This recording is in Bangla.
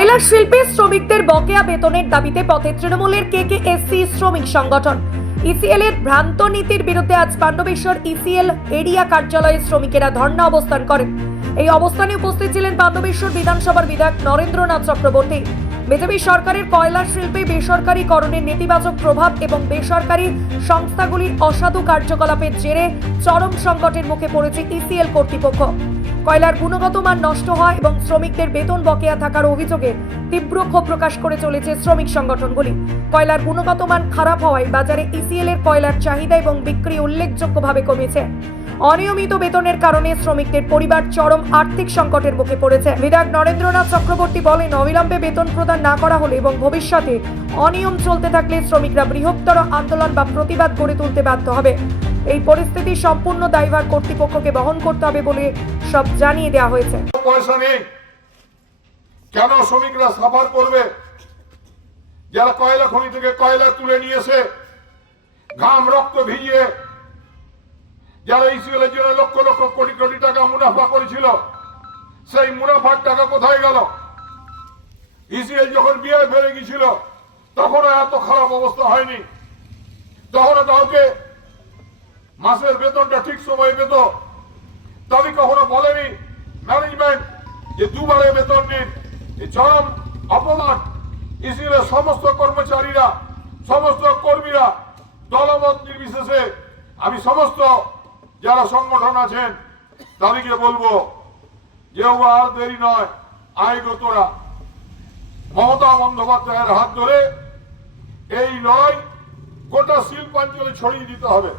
কয়লা শিল্পে শ্রমিকদের বকেয়া বেতনের দাবিতে পথে তৃণমূলের কেকেএসসি শ্রমিক সংগঠন। ইসিএল এর ভ্রান্ত নীতির বিরুদ্ধে আজ পাণ্ডবেশ্বর ইসিএল এরিয়া কার্যালয়ে শ্রমিকেরা ধর্ণা অবস্থান করেন। এই অবস্থানে উপস্থিত ছিলেন পাণ্ডবেশ্বর বিধানসভার বিধায়ক নরেন্দ্রনাথ চক্রবর্তী। বিজেপি সরকারের কয়লা শিল্পে বেসরকারীকরণের নেতিবাচক প্রভাব এবং বেসরকারি সংস্থাগুলির অসাধু কার্যকলাপের জেরে চরম সংকটের মুখে পড়েছে ইসিএল কর্তৃপক্ষ। কয়লার গুণগত মান নষ্ট হয় এবং শ্রমিকদের বেতন বকেয়া থাকার অভিযোগে তীব্র ক্ষোভ প্রকাশ করে চলেছে শ্রমিক সংগঠনগুলি। কয়লার গুণগত মান খারাপ হওয়ায় বাজারে ইসিএল এর কয়লার চাহিদা এবং বিক্রি উল্লেখযোগ্যভাবে কমেছে। অনিয়মিত বেতনের কারণে শ্রমিকদের পরিবার চরম আর্থিক সংকটের মুখে পড়েছে। বিধায়ক নরেন্দ্রনাথ চক্রবর্তী বলেন, অবিলম্বে বেতন প্রদান না করা হলে এবং ভবিষ্যতে অনিয়ম চলতে থাকলে শ্রমিকরা বৃহত্তর আন্দোলন বা প্রতিবাদ গড়ে তুলতে বাধ্য হবে। এই পরিস্থিতি সম্পূর্ণ দায়ভার কর্তৃপক্ষকে বহন করতে হবে বলে সব জানিয়ে দেওয়া হয়েছে। পয়সা নেই, কেন শ্রমিকরা সাফার করবে? যারা কয়লা খনি থেকে কয়লা তুলে নিয়েছে ঘাম রক্ত ভিজিয়ে, যারা ইসিএল এর জন্য লক্ষ লক্ষ কোটি কোটি টাকা মুনাফা করেছিল, সেই মুনাফার টাকা কোথায় গেল? ইসিএল যখন বিয়ে ফেলে গিয়েছিল তখনও এত খারাপ অবস্থা হয়নি, তখনও কাউকে মাসের বেতনটা ঠিক সময় পেত। দাবি কখনো বলেনি ম্যানেজমেন্ট যে দুবারে বেতন নিন। এই চরম অপমান ইসিএল এর সমস্ত কর্মচারীরা, সমস্ত কর্মীরা, দলমত নির্বিশেষে আমি সমস্ত যারা সংগঠন আছেন তাদেরকে বলবো যে আর দেরি নয়, আয় গো তোরা। মমতা বন্দ্যোপাধ্যায়ের হাত ধরে এই লড়াই গোটা শিল্পাঞ্চলে ছড়িয়ে দিতে হবে।